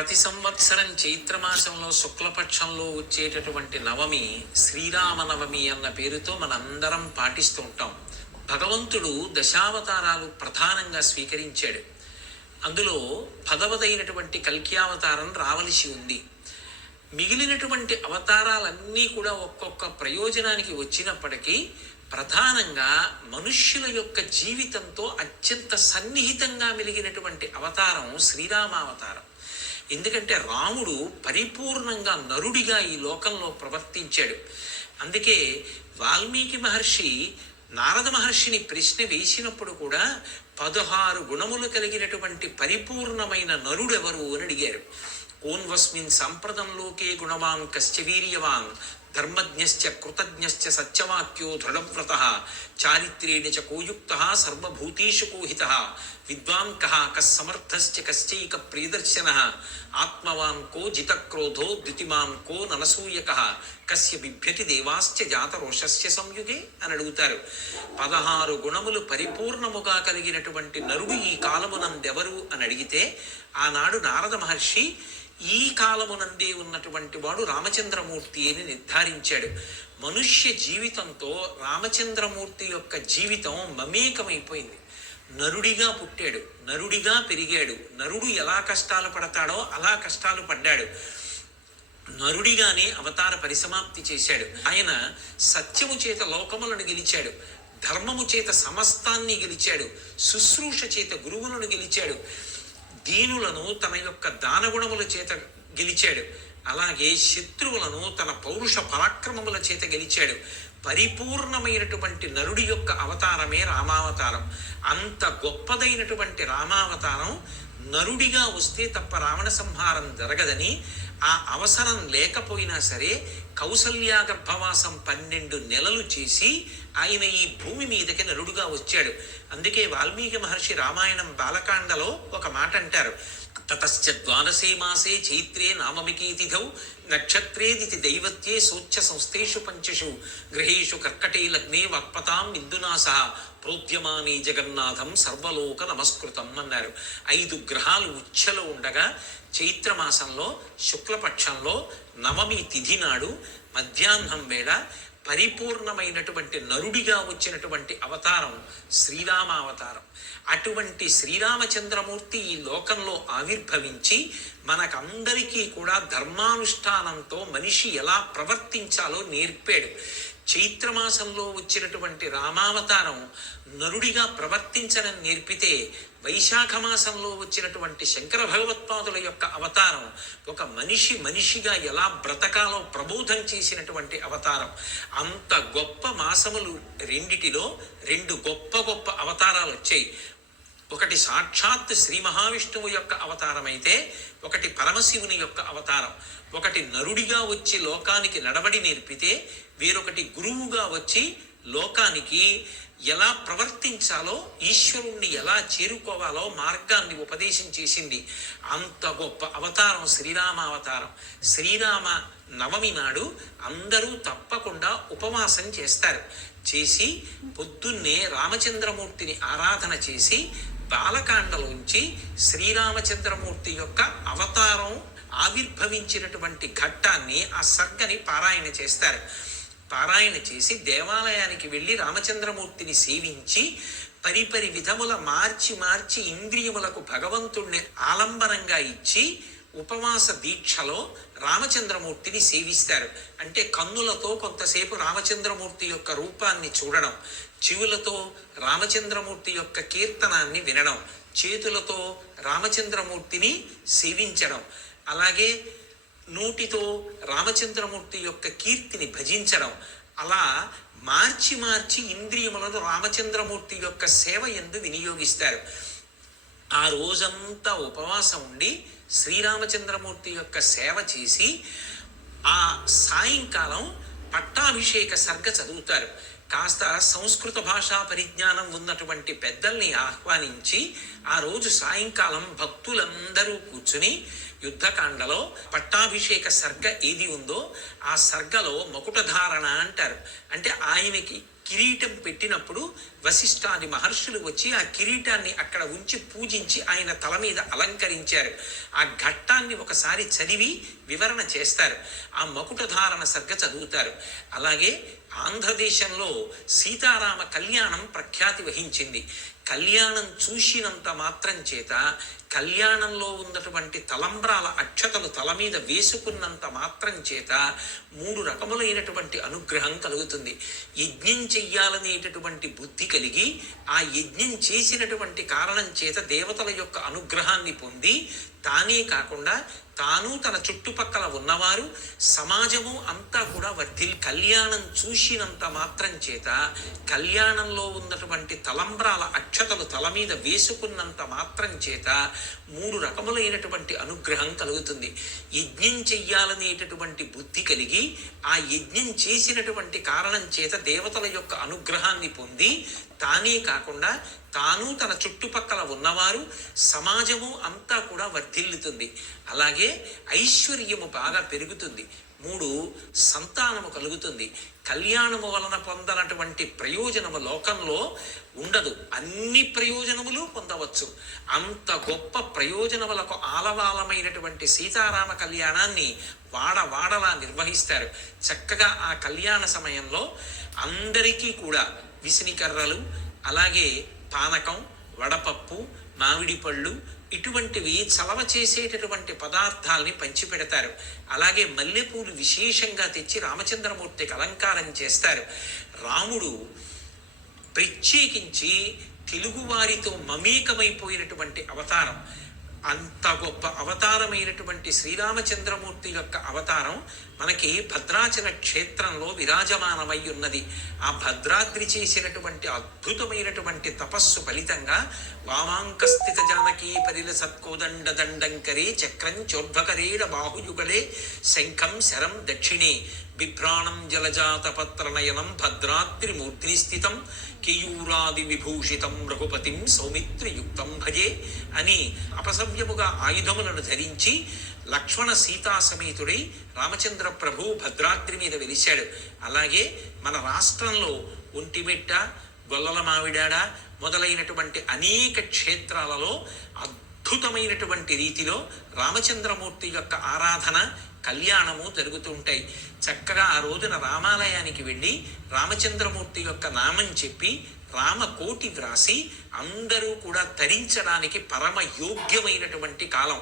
ప్రతి సంవత్సరం చైత్రమాసంలో శుక్లపక్షంలో వచ్చేటటువంటి నవమి శ్రీరామనవమి అన్న పేరుతో మనందరం పాటిస్తూ ఉంటాం. భగవంతుడు దశావతారాలు ప్రధానంగా స్వీకరించాడు. అందులో పదవదైనటువంటి కల్క్యావతారం రావలసి ఉంది. మిగిలినటువంటి అవతారాలన్నీ కూడా ఒక్కొక్క ప్రయోజనానికి వచ్చినప్పటికీ ప్రధానంగా మనుష్యుల యొక్క జీవితంతో అత్యంత సన్నిహితంగా మెలిగినటువంటి అవతారం శ్రీరామావతారం. ఎందుకంటే రాముడు పరిపూర్ణంగా నరుడిగా ఈ లోకంలో ప్రవర్తించాడు. అందుకే వాల్మీకి మహర్షి నారద మహర్షిని ప్రశ్న వేసినప్పుడు కూడా 16 గుణములు కలిగినటువంటి పరిపూర్ణమైన నరుడెవరు అని అడిగారు. కోన్వస్మిన్ సంప్రదం లోకే గుణవాన్ కశ్చ వీర్యవాన్ ధర్మజ్ఞశ్చ కృతజ్ఞశ్చ సత్యవాక్యో దృఢవ్రతః చారిత్రేణ చ కోయుక్తః సర్వభూతేషు కోహితః విద్వాన్ కః కస్సమర్థశ్చ కశ్చైక ప్రియదర్శనః ఆత్మవాన్ కో జితక్రోధో ద్యుతిమాన్ కో ననసూయకః కస్య బిభ్యతి దేవాశ్చ జాతరోషస్య సంయుగే అని అడుగుతారు. 16 గుణములు పరిపూర్ణముగా కలిగినటువంటి నరుడు ఈ కాలమునందెవరు అని అడిగితే ఆనాడు నారద మహర్షి ఈ కాలమునందే ఉన్నటువంటి వాడు రామచంద్రమూర్తి అని నిర్ధారించాడు. మనుష్య జీవితంతో రామచంద్రమూర్తి యొక్క జీవితం మమేకమైపోయింది. నరుడిగా పుట్టాడు, నరుడిగా పెరిగాడు, నరుడు ఎలా కష్టాలు పడతాడో అలా కష్టాలు పడ్డాడు. నరుడిగానే అవతార పరిసమాప్తి చేశాడు. ఆయన సత్యము చేత లోకములను గెలిచాడు, ధర్మము చేత సమస్తాన్ని గెలిచాడు, శుశ్రూష చేత గురువులను గెలిచాడు, దీనులను తన యొక్క దానగుణముల చేత గెలిచాడు, అలాగే శత్రువులను తన పౌరుష పరాక్రమముల చేత గెలిచాడు. పరిపూర్ణమైనటువంటి నరుడి యొక్క అవతారమే రామావతారం. అంత గొప్పదైనటువంటి రామావతారం నరుడిగా వస్తే తప్ప రావణ సంహారం జరగదని, ఆ అవసరం లేకపోయినా సరే కౌసల్యా గర్భవాసం 12 నెలలు చేసి ఆయన ఈ భూమి మీదకి నరుడుగా వచ్చాడు. అందుకే వాల్మీకి మహర్షి రామాయణం బాలకాండలో ఒక మాట అంటారు. తతశ్చ ద్వాదశే మాసే చైత్రే నామమికీ తిథౌ నక్షత్రేదితి దైవత్యే సోచ్ఛ సంస్థేషు పంచషు గృహేషు కర్కటే లగ్నే వాక్పతాం ఇందునా సహ ప్రోద్యమానే జగన్నాథం సర్వలోక నమస్కృతం అన్నారు. 5 గ్రహాలు ఉచ్ఛలో ఉండగా చైత్రమాసంలో శుక్లపక్షంలో నవమి తిథి నాడు మధ్యాహ్నం వేళ పరిపూర్ణమైనటువంటి నరుడిగా వచ్చినటువంటి అవతారం శ్రీరామావతారం. అటువంటి శ్రీరామచంద్రమూర్తి ఈ లోకంలో ఆవిర్భవించి మనకందరికీ కూడా ధర్మానుష్ఠానంతో మనిషి ఎలా ప్రవర్తించాలో నేర్పాడు. చైత్రమాసంలో వచ్చినటువంటి రామావతారం నరుడిగా ప్రవర్తించడం నేర్పితే, వైశాఖ మాసంలో వచ్చినటువంటి శంకర భగవత్పాదుల యొక్క అవతారం ఒక మనిషిగా ఎలా బ్రతకాలో ప్రబోధం చేసినటువంటి అవతారం. అంత గొప్ప మాసములు రెండిటిలో 2 గొప్ప అవతారాలు వచ్చాయి. ఒకటి సాక్షాత్ శ్రీ మహావిష్ణువు యొక్క అవతారం అయితే, ఒకటి పరమశివుని యొక్క అవతారం. ఒకటి నరుడిగా వచ్చి లోకానికి నడవడి నేర్పితే, వేరొకటి గురువుగా వచ్చి లోకానికి ఎలా ప్రవర్తించాలో, ఈశ్వరుణ్ణి ఎలా చేరుకోవాలో మార్గాన్ని ఉపదేశం చేసింది. అంత గొప్ప అవతారం శ్రీరామావతారం. శ్రీరామ నవమి నాడు అందరూ తప్పకుండా ఉపవాసం చేస్తారు. చేసి పొద్దున్నే రామచంద్రమూర్తిని ఆరాధన చేసి బాలకాండలోంచి శ్రీరామచంద్రమూర్తి యొక్క అవతారం ఆవిర్భవించినటువంటి ఘట్టాన్ని, ఆ సర్గని పారాయణ చేస్తారు. పారాయణ చేసి దేవాలయానికి వెళ్ళి రామచంద్రమూర్తిని సేవించి పరిపరి విధముల మార్చి ఇంద్రియములకు భగవంతుణ్ణి ఆలంబనంగా ఇచ్చి ఉపవాస దీక్షలో రామచంద్రమూర్తిని సేవిస్తారు. అంటే కన్నులతో కొంతసేపు రామచంద్రమూర్తి యొక్క రూపాన్ని చూడడం, చెవులతో రామచంద్రమూర్తి యొక్క కీర్తనాన్ని వినడం, చేతులతో రామచంద్రమూర్తిని సేవించడం, అలాగే నోటితో రామచంద్రమూర్తి యొక్క కీర్తిని భజించడం, అలా మార్చి ఇంద్రియములను రామచంద్రమూర్తి యొక్క సేవ యందు వినియోగిస్తారు. ఆ రోజంతా ఉపవాసం ఉండి శ్రీరామచంద్రమూర్తి యొక్క సేవ చేసి ఆ సాయంకాలం పట్టాభిషేక సర్గ చదువుతారు. కాస్త సంస్కృత భాషా పరిజ్ఞానం ఉన్నటువంటి పెద్దల్ని ఆహ్వానించి ఆ రోజు సాయంకాలం భక్తులందరూ కూర్చుని యుద్ధకాండలో పట్టాభిషేక సర్గ ఏది ఉందో ఆ సర్గలో మకుటధారణ అంటారు. అంటే ఆయనకి కిరీటం పెట్టినప్పుడు వశిష్ఠాది మహర్షులు వచ్చి ఆ కిరీటాన్ని అక్కడ ఉంచి పూజించి ఆయన తల మీద అలంకరించారు. ఆ ఘట్టాన్ని ఒకసారి చదివి వివరణ చేస్తారు. ఆ మకుటధారణ సర్గ చదువుతారు. అలాగే ఆంధ్రదేశంలో సీతారామ కళ్యాణం ప్రఖ్యాతి వహించింది. కళ్యాణం చూసినంత మాత్రం చేత, కళ్యాణంలో ఉన్నటువంటి తలంబ్రాల అక్షతలు తల మీద వేసుకున్నంత మాత్రం చేత 3 రకములైనటువంటి అనుగ్రహం కలుగుతుంది. యజ్ఞం చెయ్యాలనేటటువంటి బుద్ధి కలిగి ఆ యజ్ఞం చేసినటువంటి కారణం చేత దేవతల యొక్క అనుగ్రహాన్ని పొంది, తానే కాకుండా తాను తన చుట్టుపక్కల ఉన్నవారు సమాజము అంతా కూడా కళ్యాణం చూసినంత మాత్రం చేత, కళ్యాణంలో ఉన్నటువంటి తలంబ్రాల అక్షతలు తల మీద వేసుకున్నంత మాత్రం చేత 3 రకములైనటువంటి అనుగ్రహం కలుగుతుంది. యజ్ఞం చెయ్యాలనేటటువంటి బుద్ధి కలిగి ఆ యజ్ఞం చేసినటువంటి కారణం చేత దేవతల యొక్క అనుగ్రహాన్ని పొంది, తానే కాకుండా తాను తన చుట్టుపక్కల ఉన్నవారు సమాజము అంతా కూడా వర్ధిల్లుతుంది. అలాగే ఐశ్వర్యము బాగా పెరుగుతుంది. 3 సంతానము కలుగుతుంది. కళ్యాణము వలన పొందనటువంటి ప్రయోజనము లోకంలో ఉండదు. అన్ని ప్రయోజనములు పొందవచ్చు. అంత గొప్ప ప్రయోజనములకు ఆలవాలమైనటువంటి సీతారామ కళ్యాణాన్ని వాడవాడలా నిర్వహిస్తారు. చక్కగా ఆ కళ్యాణ సమయంలో అందరికీ కూడా విసినికర్రలు, అలాగే పానకం, వడపప్పు, మామిడి పళ్ళు ఇటువంటివి చలవ చేసేటటువంటి పదార్థాల్ని పంచిపెడతారు. అలాగే మల్లెపూలు విశేషంగా తెచ్చి రామచంద్రమూర్తికి అలంకారం చేస్తారు. రాముడు ప్రత్యేకించి తెలుగువారితో మమేకమైపోయినటువంటి అవతారం. అంత గొప్ప అవతారమైనటువంటి శ్రీరామచంద్రమూర్తి యొక్క అవతారం మనకి భద్రాచల క్షేత్రంలో విరాజమానమై ఉన్నది. ఆ భద్రాద్రి చేసినటువంటి అద్భుతమైనటువంటి తపస్సు ఫలితంగా వామాంకస్థిత జానకీ పరిల సత్కోదండ దండంకరే చక్రం చోర్ధ్వకరేణ బాహుయుగలే శంఖం శరం దక్షిణే బిభ్రాణం జలజాతపత్రనయనం భద్రాద్రి మూర్ధ్ని స్థితం కేయూరాది విభూషితం రఘుపతిం సౌమిత్రయుక్తం భజే అని అపసవ్యముగా ఆయుధములను ధరించి లక్ష్మణ సీతా సమేతుడై రామచంద్ర ప్రభు భద్రాద్రి మీద వెలిశాడు. అలాగే మన రాష్ట్రంలో ఒంటిమిట్ట, గొల్లల మావిడాడ మొదలైనటువంటి అనేక క్షేత్రాలలో అద్భుతమైనటువంటి రీతిలో రామచంద్రమూర్తి యొక్క ఆరాధన, కళ్యాణము జరుగుతూ ఉంటాయి. చక్కగా ఆ రోజున రామాలయానికి వెళ్ళి రామచంద్రమూర్తి యొక్క నామం చెప్పి రామకోటి వ్రాసి అందరూ కూడా తరించడానికి పరమ యోగ్యమైనటువంటి కాలం.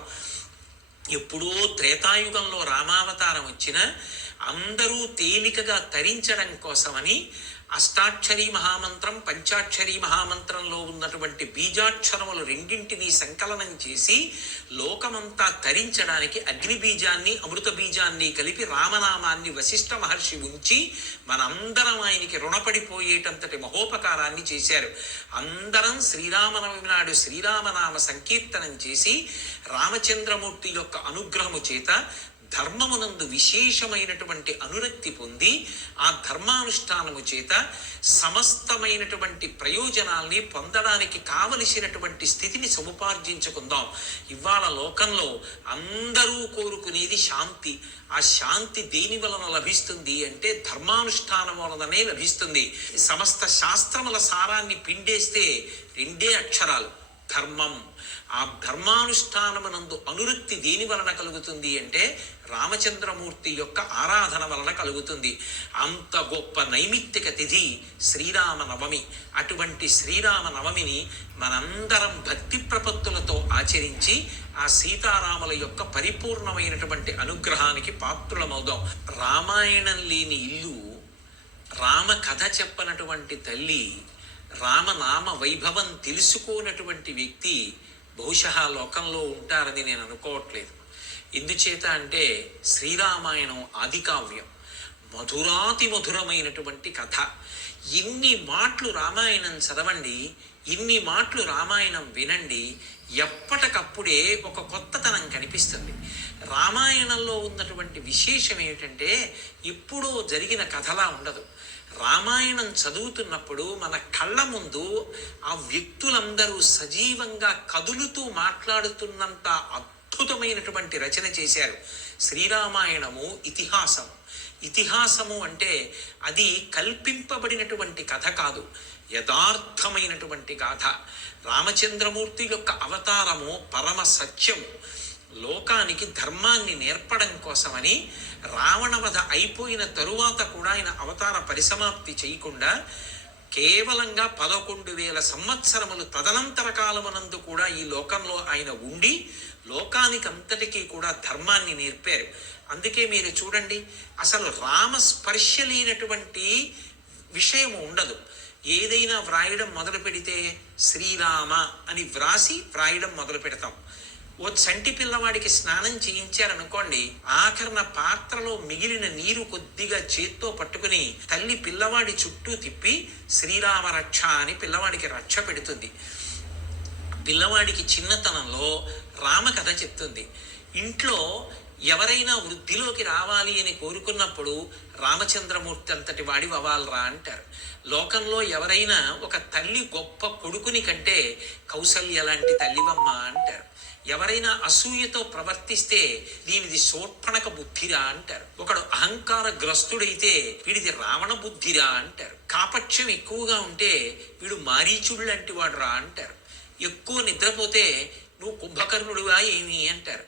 ఎప్పుడో త్రేతాయుగంలో రామావతారం వచ్చిన అందరూ తేలికగా తరించడం కోసమని అష్టాక్షరీ మహామంత్రం, పంచాక్షరీ మహామంత్రంలో ఉన్నటువంటి బీజాక్షరములు రెండింటినీ సంకలనం చేసి లోకమంతా తరించడానికి అగ్ని బీజాన్ని, అమృత బీజాన్ని కలిపి రామనామాన్ని వశిష్ఠ మహర్షి ఉంచి మనందరం ఆయనకి రుణపడిపోయేటంతటి మహోపకారాన్ని చేశారు. అందరం శ్రీరామనవమి నాడు శ్రీరామనామ సంకీర్తనం చేసి రామచంద్రమూర్తి యొక్క అనుగ్రహము చేత ధర్మమునందు విశేషమైనటువంటి అనురక్తి పొంది ఆ ధర్మానుష్ఠానము చేత సమస్తమైనటువంటి ప్రయోజనాల్ని పొందడానికి కావలసినటువంటి స్థితిని సముపార్జించుకుందాం. ఇవాళ లోకంలో అందరూ కోరుకునేది శాంతి. ఆ శాంతి దేని వలన లభిస్తుంది అంటే ధర్మానుష్ఠానం వలననే లభిస్తుంది. సమస్త శాస్త్రముల సారాన్ని పిండేస్తే 2 అక్షరాలు ధర్మం. ఆ ధర్మానుష్ఠానమునందు అనురక్తి దేని వలన కలుగుతుంది అంటే రామచంద్రమూర్తి యొక్క ఆరాధన వలన కలుగుతుంది. అంత గొప్ప నైమిత్తిక తిథి శ్రీరామనవమి. అటువంటి శ్రీరామనవమిని మనందరం భక్తి ప్రపత్తులతో ఆచరించి ఆ సీతారాముల యొక్క పరిపూర్ణమైనటువంటి అనుగ్రహానికి పాత్రులమవుదాం. రామాయణం లేని ఇల్లు, రామ కథ చెప్పనటువంటి తల్లి, రామనామ వైభవం తెలుసుకోనటువంటి వ్యక్తి బహుశः లోకంలో ఉంటారని నేను అనుకోవట్లేదు. ఎందుచేత అంటే శ్రీరామాయణం ఆదికావ్యం, మధురాతి మధురమైనటువంటి కథ. ఇన్ని మాటలు రామాయణం చదవండి, ఇన్ని మాటలు రామాయణం వినండి, ఎప్పటికప్పుడే ఒక కొత్తతనం కనిపిస్తుంది. రామాయణంలో ఉన్నటువంటి విశేషం ఏమిటంటే ఎప్పుడో జరిగిన కథలా ఉండదు. రామాయణం చదువుతున్నప్పుడు మన కళ్ళ ముందు ఆ వ్యక్తులందరూ సజీవంగా కదులుతూ మాట్లాడుతున్నంత అద్భుతమైనటువంటి రచన చేశారు. శ్రీరామాయణము ఇతిహాసము. ఇతిహాసము అంటే అది కల్పింపబడినటువంటి కథ కాదు, యథార్థమైనటువంటి గాథ. రామచంద్రమూర్తి యొక్క అవతారము పరమ సత్యము. లోకానికి ధర్మాన్ని నేర్పడం కోసమని రావణవధ అయిపోయిన తరువాత కూడా ఆయన అవతార పరిసమాప్తి చేయకుండా కేవలంగా 11,000 సంవత్సరములు తదనంతర కాలమునందు కూడా ఈ లోకంలో ఆయన ఉండి లోకానికంతటికీ కూడా ధర్మాన్ని నేర్పారు. అందుకే మీరు చూడండి, అసలు రామస్పర్శ లేనటువంటి విషయం ఉండదు. ఏదైనా వ్రాయడం మొదలు పెడితే శ్రీరామ అని వ్రాసి వ్రాయడం మొదలు పెడతాం. ఓ చంటి పిల్లవాడికి స్నానం చేయించారనుకోండి, ఆఖరణ పాత్రలో మిగిలిన నీరు కొద్దిగా చేత్తో పట్టుకుని తల్లి పిల్లవాడి చుట్టూ తిప్పి శ్రీరామ రక్ష అని పిల్లవాడికి రక్ష పెడుతుంది. పిల్లవాడికి చిన్నతనంలో రామకథ చెప్తుంది. ఇంట్లో ఎవరైనా వృద్ధిలోకి రావాలి అని కోరుకున్నప్పుడు రామచంద్రమూర్తి అంతటి వాడి అవ్వాలరా అంటారు. లోకంలో ఎవరైనా ఒక తల్లి గొప్ప కొడుకుని కంటే కౌసల్య లాంటి తల్లివమ్మ అంటారు. ఎవరైనా అసూయతో ప్రవర్తిస్తే దీనిది శోర్పణక బుద్ధిరా అంటారు. ఒకడు అహంకార గ్రస్తుడైతే వీడిది రావణ బుద్ధిరా అంటారు. కాపక్ష్యం ఎక్కువగా ఉంటే వీడు మారీచుడు లాంటి వాడు రా అంటారు. ఎక్కువ నిద్రపోతే నువ్వు కుంభకర్ణుడివా ఏమి అంటారు.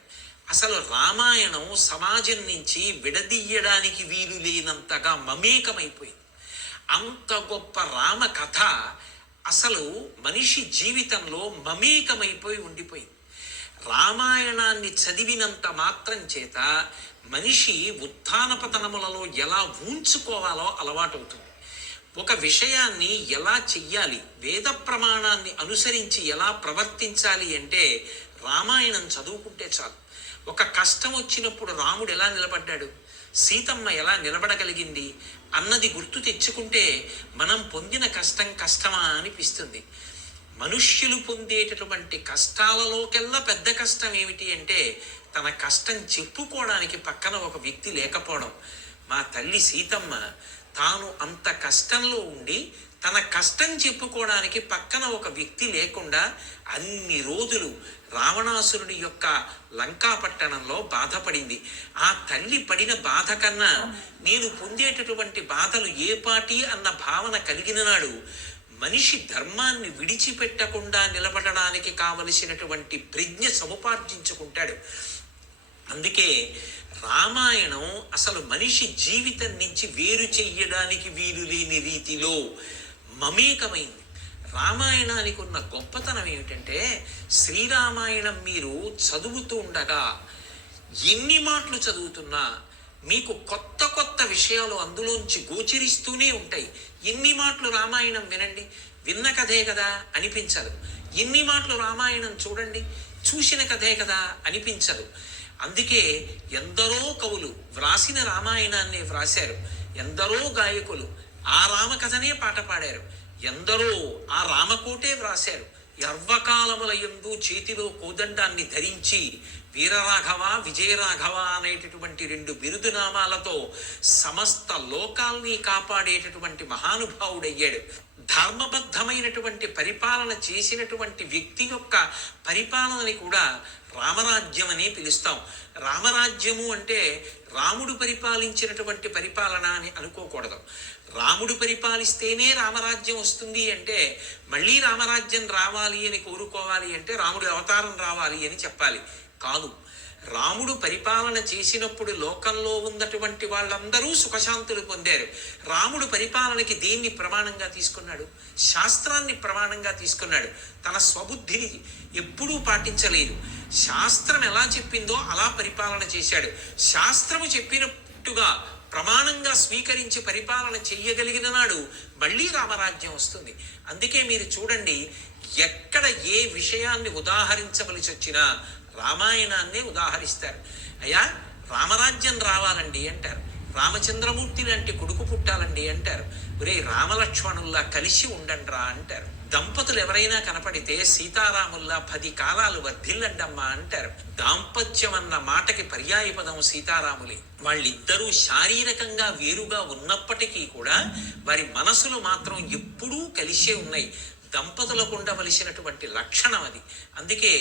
అసలు రామాయణం సమాజం నుంచి విడదీయడానికి వీలు లేనంతగా మమేకమైపోయింది. అంత గొప్ప రామ కథ అసలు మనిషి జీవితంలో మమేకమైపోయి ఉండిపోయింది. రామాయణాన్ని చదివినంత మాత్రం చేత మనిషి ఉత్థాన పతనములలో ఎలా ఊంచుకోవాలో అలవాటవుతుంది. ఒక విషయాన్ని ఎలా చెయ్యాలి, వేద ప్రమాణాన్ని అనుసరించి ఎలా ప్రవర్తించాలి అంటే రామాయణం చదువుకుంటే చాలు. ఒక కష్టం వచ్చినప్పుడు రాముడు ఎలా నిలబడ్డాడు, సీతమ్మ ఎలా నిలబడగలిగింది అన్నది గుర్తు తెచ్చుకుంటే మనం పొందిన కష్టం కష్టమా అనిపిస్తుంది. మనుష్యులు పొందేటటువంటి కష్టాలలోకెల్లా పెద్ద కష్టం ఏమిటి అంటే తన కష్టం చెప్పుకోవడానికి పక్కన ఒక వ్యక్తి లేకపోవడం. మా తల్లి సీతమ్మ తాను అంత కష్టంలో ఉండి తన కష్టం చెప్పుకోవడానికి పక్కన ఒక వ్యక్తి లేకుండా అన్ని రోజులు రావణాసురుడి యొక్క లంకాపట్టణంలో బాధపడింది. ఆ తల్లి పడిన బాధ కన్నా నేను పొందేటటువంటి బాధలు ఏ పాటి అన్న భావన కలిగిన నాడు మనిషి ధర్మాన్ని విడిచిపెట్టకుండా నిలబడడానికి కావలసినటువంటి ప్రజ్ఞ సముపార్జించుకుంటాడు. అందుకే రామాయణం అసలు మనిషి జీవితం నుంచి వేరు చెయ్యడానికి వీలు లేని రీతిలో మమేకమైంది. రామాయణానికి ఉన్న గొప్పతనం ఏమిటంటే శ్రీరామాయణం మీరు చదువుతూ ఉండగా ఎన్ని మాటలు చదువుతున్నా మీకు కొత్త కొత్త విషయాలు అందులోంచి గోచరిస్తూనే ఉంటాయి. ఎన్ని మాటలు రామాయణం వినండి, విన్న కథే కదా అనిపించదు. ఎన్ని మాటలు రామాయణం చూడండి, చూసిన కథే కదా అనిపించదు. అందుకే ఎందరో కవులు వ్రాసిన రామాయణాన్ని వ్రాశారు, ఎందరో గాయకులు ఆ రామకథనే పాట పాడారు, ఎందరో ఆ రామకోటే వ్రాశారు. యర్వకాలముల యందు చేతిలో కోదండాన్ని ధరించి వీరరాఘవ విజయరాఘవ అనేటటువంటి 2 బిరుదునామాలతో సమస్త లోకాల్ని కాపాడేటటువంటి మహానుభావుడయ్యాడు. ధర్మబద్ధమైనటువంటి పరిపాలన చేసినటువంటి వ్యక్తి యొక్క పరిపాలనని కూడా రామరాజ్యం అనే పిలుస్తాం. రామరాజ్యము అంటే రాముడు పరిపాలించినటువంటి పరిపాలన అని అనుకోకూడదు. రాముడు పరిపాలిస్తేనే రామరాజ్యం వస్తుంది అంటే మళ్ళీ రామరాజ్యం రావాలి అని కోరుకోవాలి అంటే రాముడి అవతారం రావాలి అని చెప్పాలి. కాదు, రాముడు పరిపాలన చేసినప్పుడు లోకంలో ఉన్నటువంటి వాళ్ళందరూ సుఖశాంతులు పొందారు. రాముడు పరిపాలనకి దేన్ని ప్రమాణంగా తీసుకున్నాడు? శాస్త్రాన్ని ప్రమాణంగా తీసుకున్నాడు. తన స్వబుద్ధిని ఎప్పుడూ పాటించలేదు. శాస్త్రం ఎలా చెప్పిందో అలా పరిపాలన చేశాడు. శాస్త్రము చెప్పినట్టుగా ప్రమాణంగా స్వీకరించి పరిపాలన చెయ్యగలిగిన నాడు మళ్ళీ రామరాజ్యం వస్తుంది. అందుకే మీరు చూడండి, ఎక్కడ ఏ విషయాన్ని ఉదాహరించవలసి వచ్చినా రామాయణాన్నే ఉదాహరిస్తారు. అయ్యా రామరాజ్యం రావాలండి అంటారు, రామచంద్రమూర్తి లాంటి కొడుకు పుట్టాలండి అంటారు, ఒరే రామలక్ష్మణుల్లా కలిసి ఉండండిరా అంటారు. దంపతులు ఎవరైనా కనపడితే సీతారాముల్లా 10 కాలాలు వర్ధిల్లండమ్మా అంటారు. దాంపత్యం అన్న మాటకి పర్యాయపదం సీతారాములే. వాళ్ళిద్దరూ శారీరకంగా వేరుగా ఉన్నప్పటికీ కూడా వారి మనసులు మాత్రం ఎప్పుడూ కలిసే ఉన్నాయి. దంపతులకు ఉండవలసినటువంటి లక్షణం అది. అందుకే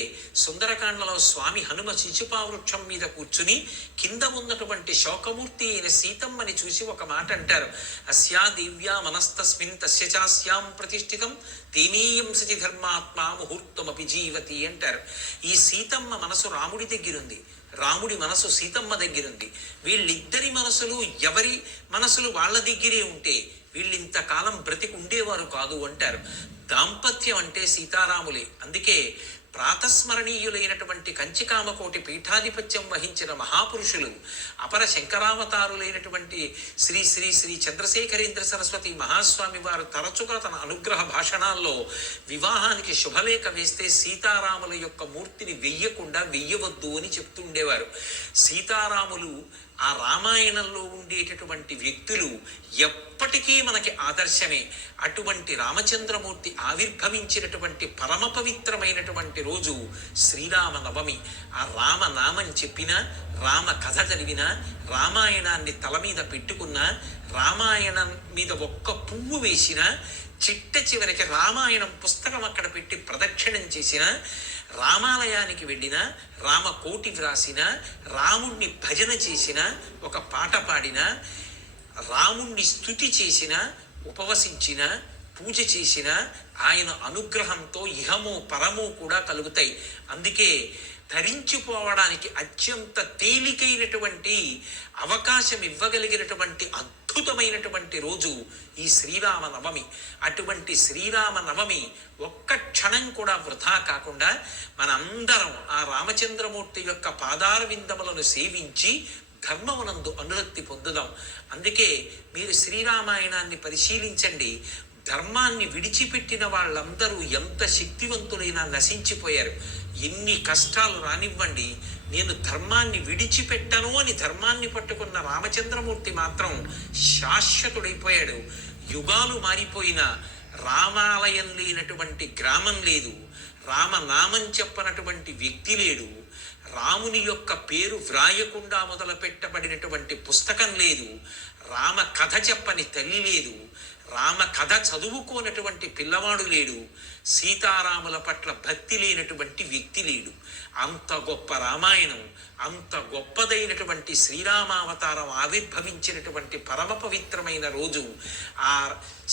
సుందరకాండలో స్వామి హనుమ శిశుపావృక్షం మీద కూర్చుని కింద ఉన్నటువంటి శోకమూర్తి అయిన సీతమ్మని చూసి ఒక మాట అంటారు. అస్యా దివ్యా మనస్తస్మిన్ తస్య చాస్యాం ప్రతిష్ఠితం తేనీయం సచి ధర్మాత్మా ముహూర్తమపి జీవతి అంటారు. ఈ సీతమ్మ మనసు రాముడి దగ్గరుంది, రాముడి మనసు సీతమ్మ దగ్గరుంది. వీళ్ళిద్దరి మనసులు ఎవరి మనసులు వాళ్ళ దగ్గరే ఉంటే వీళ్ళింతకాలం బ్రతికి ఉండేవారు కాదు అంటారు. దాంపత్యం అంటే సీతారాములే. అందుకే ప్రాతస్మరణీయులైనటువంటి కంచికామకోటి పీఠాధిపత్యం వహించిన మహాపురుషులు అపర శంకరావతారులైనటువంటి శ్రీ శ్రీ శ్రీ చంద్రశేఖరేంద్ర సరస్వతి మహాస్వామి వారు తరచుగా తన అనుగ్రహ భాషణాల్లో వివాహానికి శుభలేఖ వేస్తే సీతారాముల యొక్క మూర్తిని వెయ్యవద్దు అని చెప్తుండేవారు. సీతారాములు ఆ రామాయణంలో ఉండేటటువంటి వ్యక్తులు ఎప్పటికీ మనకి ఆదర్శమే. అటువంటి రామచంద్రమూర్తి ఆవిర్భవించినటువంటి పరమ పవిత్రమైనటువంటి రోజు శ్రీరామ నవమి. ఆ రామనామం చెప్పినా, రామ కథ చదివినా, రామాయణాన్ని తల మీద పెట్టుకున్నా, రామాయణం మీద ఒక్క పువ్వు వేసినా, చిట్ట చివరికి రామాయణం పుస్తకం అక్కడ పెట్టి ప్రదక్షిణం చేసిన, రామాలయానికి వెళ్ళిన, రామకోటి వ్రాసిన, రాముణ్ణి భజన చేసిన, ఒక పాట పాడిన, రాముణ్ణి స్తుతి చేసిన, ఉపవసించిన, పూజ చేసిన ఆయన అనుగ్రహంతో ఇహము పరము కూడా కలుగుతాయి. అందుకే ధరించిపోవడానికి అత్యంత తేలికైనటువంటి అవకాశం ఇవ్వగలిగినటువంటి అద్భుతమైనటువంటి రోజు ఈ శ్రీరామ నవమి. అటువంటి శ్రీరామ నవమి ఒక్క క్షణం కూడా వృధా కాకుండా మనందరం ఆ రామచంద్రమూర్తి యొక్క పాదార విందములను సేవించి ధర్మమునందు అనురక్తి పొందుదాం. అందుకే మీరు శ్రీరామాయణాన్ని పరిశీలించండి. ధర్మాన్ని విడిచిపెట్టిన వాళ్ళందరూ ఎంత శక్తివంతులైనా నశించిపోయారు. ఎన్ని కష్టాలు రానివ్వండి, నేను ధర్మాన్ని విడిచిపెట్టను అని ధర్మాన్ని పట్టుకున్న రామచంద్రమూర్తి మాత్రం శాశ్వతుడైపోయాడు. యుగాలు మారిపోయిన రామాలయం లేనటువంటి గ్రామం లేదు, రామనామం చెప్పనటువంటి వ్యక్తి లేడు, రాముని యొక్క పేరు వ్రాయకుండా మొదలు పెట్టబడినటువంటి పుస్తకం లేదు, రామ కథ చెప్పని తల్లి లేదు, రామ కథ చదువుకోనటువంటి పిల్లవాడు లేడు, సీతారాముల పట్ల భక్తి లేనటువంటి వ్యక్తి లేడు. అంత గొప్ప రామాయణం, అంత గొప్పదైనటువంటి శ్రీరామావతారం ఆవిర్భవించినటువంటి పరమ పవిత్రమైన రోజు. ఆ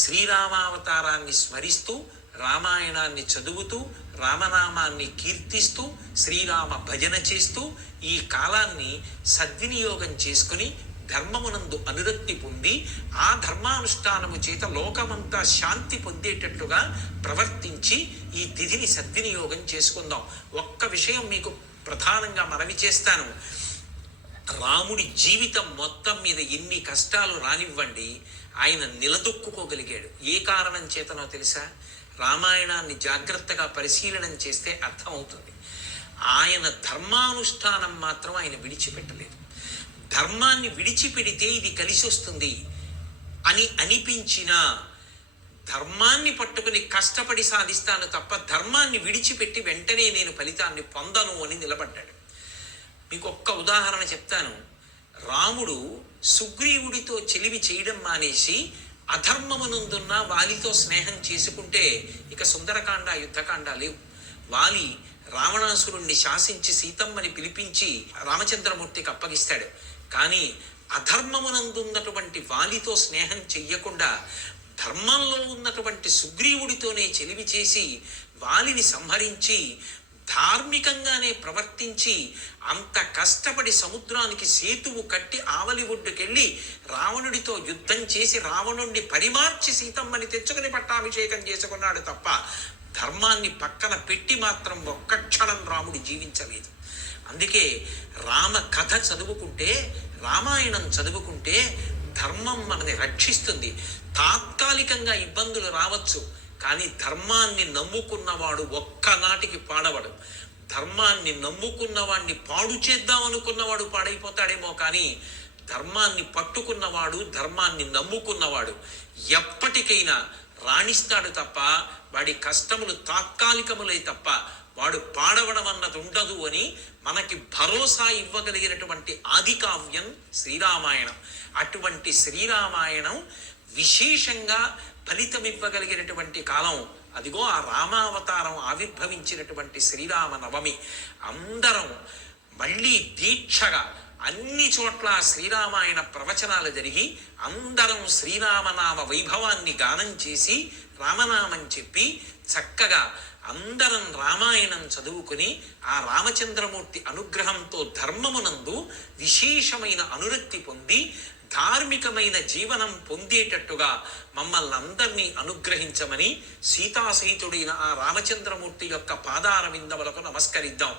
శ్రీరామావతారాన్ని స్మరిస్తూ, రామాయణాన్ని చదువుతూ, రామనామాన్ని కీర్తిస్తూ, శ్రీరామ భజన చేస్తూ ఈ కాలాన్ని సద్వినియోగం చేసుకుని ధర్మమునందు అనురక్తి పొంది ఆ ధర్మానుష్ఠానము చేత లోకమంతా శాంతి పొందేటట్లుగా ప్రవర్తించి ఈ తిథిని సద్వినియోగం చేసుకుందాం. ఒక్క విషయం మీకు ప్రధానంగా మనవి చేస్తాను. రాముడి జీవితం మొత్తం మీద ఎన్ని కష్టాలు రానివ్వండి, ఆయన నిలదొక్కుకోగలిగాడు. ఏ కారణం చేతనో తెలుసా? రామాయణాన్ని జాగ్రత్తగా పరిశీలనం చేస్తే అర్థమవుతుంది. ఆయన ధర్మానుష్ఠానం మాత్రం ఆయన విడిచిపెట్టలేదు. ధర్మాన్ని విడిచిపెడితే ఇది కలిసి వస్తుంది అని అనిపించినా ధర్మాన్ని పట్టుకుని కష్టపడి సాధిస్తాను తప్ప ధర్మాన్ని విడిచిపెట్టి వెంటనే నేను ఫలితాన్ని పొందను అని నిలబడ్డాడు. మీకు ఒక్క ఉదాహరణ చెప్తాను. రాముడు సుగ్రీవుడితో చెలివి చేయడం మానేసి అధర్మమునందున్న వాలితో స్నేహం చేసుకుంటే ఇక సుందరకాండ యుద్ధకాండ లేవు. వాలి రావణాసురుణ్ణి శాసించి సీతమ్మని పిలిపించి రామచంద్రమూర్తికి అప్పగిస్తాడు. కానీ అధర్మమునందున్నటువంటి వాలితో స్నేహం చెయ్యకుండా ధర్మంలో ఉన్నటువంటి సుగ్రీవుడితోనే చెలివి చేసి వాలిని సంహరించి ధార్మికంగానే ప్రవర్తించి అంత కష్టపడి సముద్రానికి సేతువు కట్టి ఆవలి ఒడ్డుకెళ్ళి రావణుడితో యుద్ధం చేసి రావణుణ్ణి పరిమార్చి సీతమ్మని తెచ్చుకుని పట్టాభిషేకం చేసుకున్నాడు తప్ప ధర్మాన్ని పక్కన పెట్టి మాత్రం ఒక్క క్షణం రాముడు జీవించలేదు. అందుకే రామ కథ చదువుకుంటే, రామాయణం చదువుకుంటే ధర్మం మనని రక్షిస్తుంది. తాత్కాలికంగా ఇబ్బందులు రావచ్చు, కానీ ధర్మాన్ని నమ్ముకున్నవాడు ఒక్కనాటికి పాడవడు. ధర్మాన్ని నమ్ముకున్నవాడిని పాడు చేద్దాం అనుకున్నవాడు పాడైపోతాడేమో, కానీ ధర్మాన్ని పట్టుకున్నవాడు, ధర్మాన్ని నమ్ముకున్నవాడు ఎప్పటికైనా రాణిస్తాడు తప్ప వాడి కష్టములు తాత్కాలికములే తప్ప వాడు పాడవడం అన్నది ఉండదు అని మనకి భరోసా ఇవ్వగలిగినటువంటి ఆది కావ్యం శ్రీరామాయణం. అటువంటి శ్రీరామాయణం విశేషంగా ఫలితం ఇవ్వగలిగినటువంటి కాలం అదిగో ఆ రామావతారం ఆవిర్భవించినటువంటి శ్రీరామ నవమి. అందరం మళ్ళీ దీక్షగా అన్ని చోట్ల శ్రీరామాయణ ప్రవచనాలు జరిగి అందరం శ్రీరామనామ వైభవాన్ని గానం చేసి రామనామం చెప్పి చక్కగా అందరం రామాయణం చదువుకుని ఆ రామచంద్రమూర్తి అనుగ్రహంతో ధర్మమునందు విశేషమైన అనురక్తి పొంది ధార్మికమైన జీవనం పొందేటట్టుగా మమ్మల్ని అందరినీ అనుగ్రహించమని సీతాసహితుడైన ఆ రామచంద్రమూర్తి యొక్క పాదారవిందములకు నమస్కరిద్దాం.